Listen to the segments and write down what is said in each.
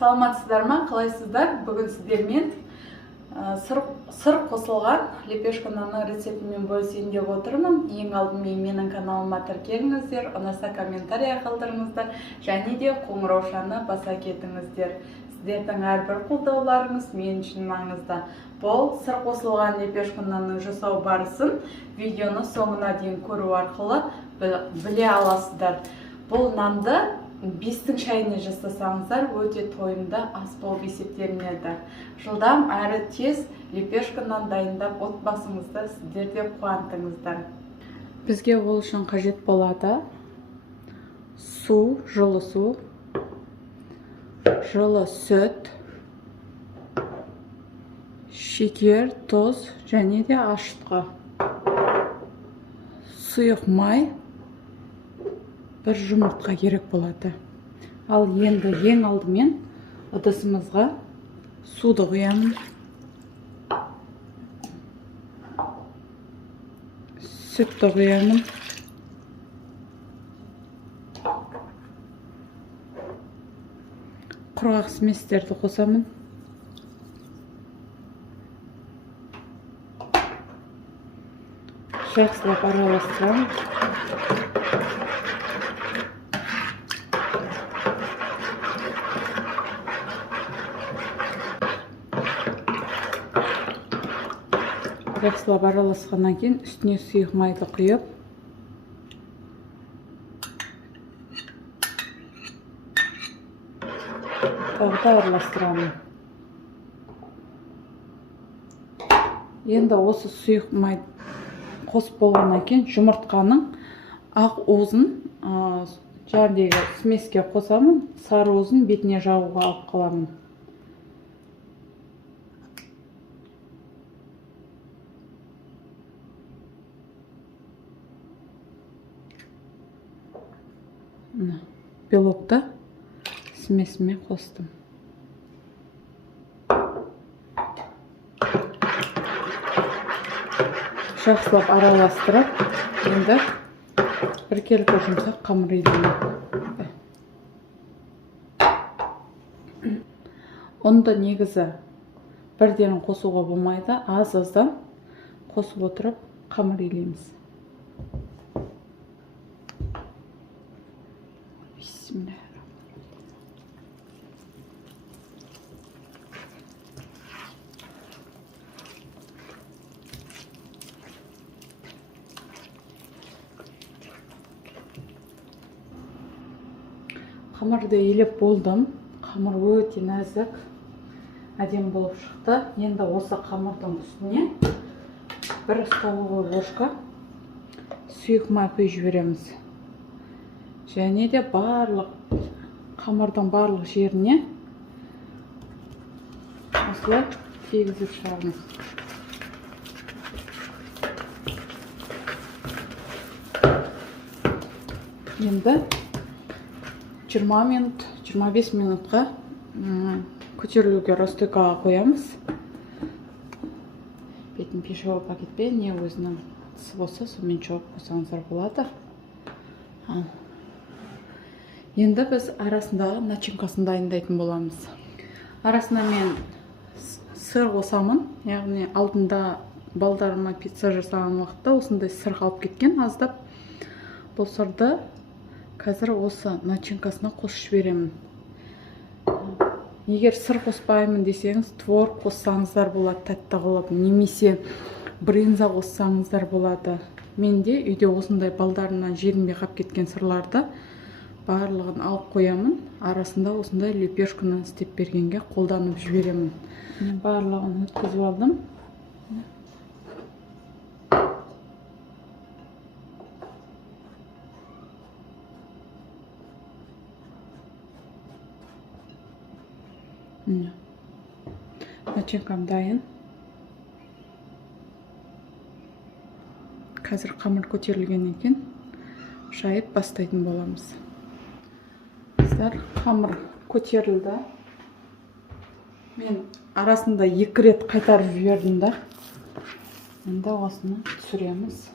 Саламатсыздар ма, қалайсыздар? Бүгін сіздермен сыр қосылған лепешка нанның рецептімен бөлісейін деп отырмын. Ең алдымен менің каналыма тіркеліңіздер, ұнаса комментария қалдырыңыздар, және де қоңыраушаны баса кетіңіздер. Сіздердің әрбір қолдауларыңыз мен үшін маңызды. Бұл сыр қосылған лепешка нанның жасау барысын видеоны соңына дейін көру арқылы біле аласыздар. Бұл нанды бестің шайына жасасаңыздар өте тойымды ас болып есептелінеді. Жылдам әрі тез лепешка нан дайындап отбасыңызды сіздер де қуантыңыздар. Бізге ол үшін қажет болады су, жылы су, жылы сүт, шекер, тұз және де ашытқы, сұйық май, бір жұмыртқа керек болады. Ал енді ең алдымен ыдысымызға суды құямын. Сүтті құямын. Құрғақ сместерді қосамын. Жақсылап араластырамын. Жақсылап араласқаннан кейін үстіне сұйық майды құйып, тағы да араластырамын. Енді осы сұйық майды қосып болғаннан кейін жұмыртқаның ақ уызын жаңағыдегі смеске қосамын, сары уызын бетіне жағуға алып қаламын. Белокты смесіме қостым. Жақсылап араластырып, енді біркелкі жұмсақ қамыр илеймін. Онда негізі бірден қосуға болмайды, аз-аздан қосып отырып қамыр илейміз. Қамырды илеп болдым. Қамыр өте нәзік, әдемі болып шықты. Енді осы қамырдың үстіне бір столовый ложка сұйық май құйып жібереміз. Және де қамырдың барлық жеріне осылай тегізіп шығарамыз. Енді 20 минут, 25 минутқа көтерілуге розстойкаға қоямыз. Бетін пешево пакетпе, не өзінің тысы болса, сонымен жауып қойсаңыздар болады. Енді біз арасындағы начинкасын дайындайтын боламыз. Арасына мен сыр қосамын, яғни алдында балдарыма пицца жасаған уақытта осындай сыр қалып кеткен аздап. Бұл сырды қазір осы начинкасына қосып жіберемін. Егер сыр қоспаймын десеңіз, творог қоссаңыздар болады, тәтті қылып, немесе брынза қоссаңыздар болады. Менде үйде осындай балдарымнан жерінбей қалып кеткен сырларды барлығын алып қоямын. Арасында осындай лепешканы істеп бергенге қолданып жіберемін. Барлығын өткізіп алдым. Начинкам дайын. Қазір қамыр көтерілгеннен кейін шайып бастайтын боламыз. Қамыр көтерілді. Мен арасында 2 рет қайтарып жібердім да. Енді осыны түсіреміз.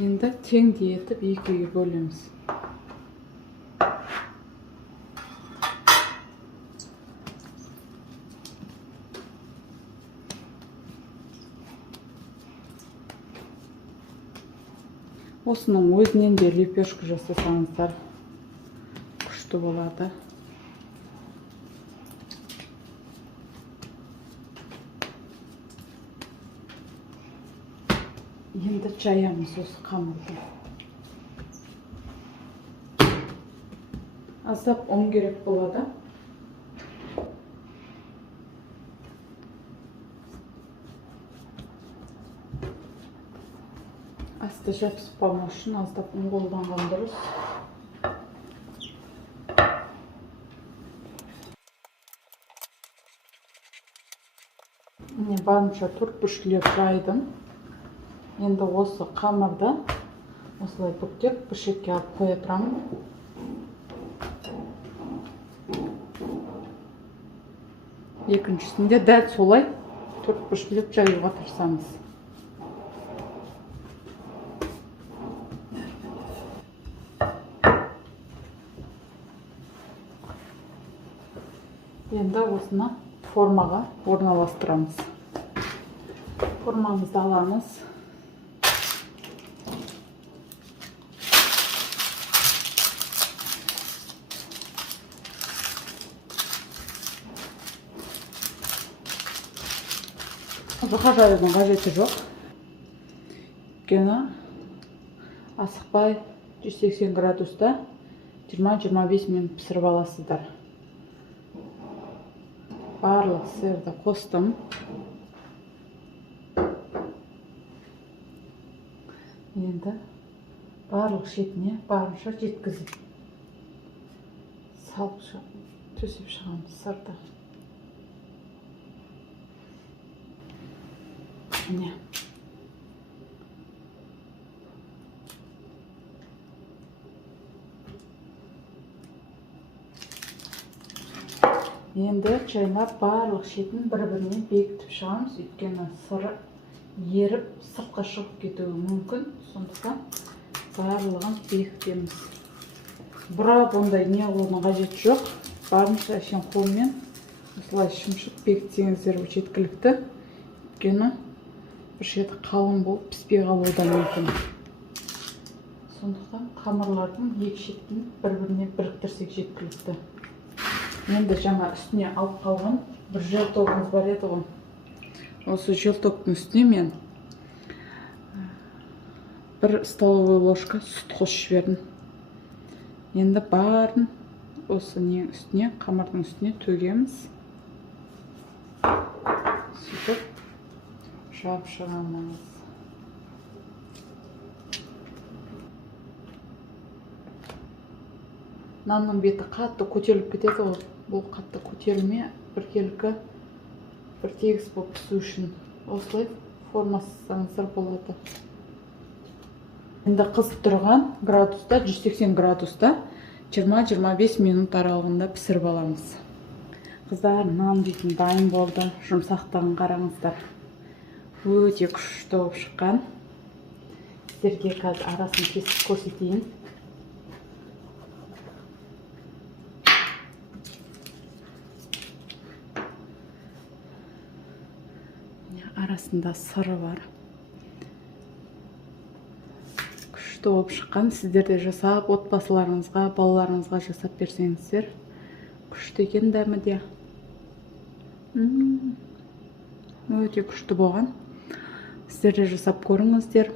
Енді теңдей етіп екіге бөлеміз. Осының өзінен де лепешка жасасаңыздар күшті болады. Енді жаямыз осы қамырды. Аздап ұн керек болады. Асты жабыспау үшін аздап ұн қолданған дұрыс. Міне барынша төрт-бұрышлеп жайдым. Енді осы қамырды осылай бүктеп пішекке алып қоя тұрамын. Екіншісінде дәл солай төрт-бұрышлеп жаюға тырысамыз. Енді осыны формаға орналастырамыз. Формамызды аламыз. Ұзаққа жаюдың қажеті жоқ. Өйткені асықпай 180 градуста 20-25 минут пісіріп аласыздар. Барлық сырды қостым. Енді барлық шетіне барынша жеткізіп салып төсеп шығамыз сырды. Міне. Енді жайлап барлық шетін бір-біріне бекітіп шығамыз. Өйткені сыры еріп, сыртқа шығып кетуі мүмкін. Сондықтан барлығын бекітеміз. Бұрап ондай не қылудың қажеті жоқ. Барынша шен қолмен осылай шымшып бекітсеңіздер жеткілікті. Өйткені бір шеті қалың болып піспей қалуы да мүмкін. Сондықтан қамырлардың екі шетін бір-біріне біріктірсек жеткілікті. Енді жаңа үстіне алып қалған бір желтогымыз бар еді ғой. Осы желтоктың үстіне мен бір столовый ложка сүт қосып жібердім. Енді барын осы нең үстіне, қамырдың үстіне төгеміз. Сөйтіп жап шығамыз. Нанның беті қатты көтеріліп кетеді ғой. Бұл қатты көтерілме біркелкі бір тегіс болып пісу үшін осылай формасаңыздар болады. Енді қызып тұрған градуста, 180 градуста 20-25 минут аралығында пісіріп аламыз. Қыздар, нан дейтін дайын болды. Жұмсақтығын қараңыздар. Өте күшті болып шыққан. Сіздерге қазір арасын кесіп көрсетейін. Арасында сыры бар. Күшті болып шыққан. Сіздер де жасап, отбасыларыңызға, балаларыңызға жасап берсеңіздер, күшті екен дәмі де. Өте күшті болған. Сіздер де жасап көріңіздер.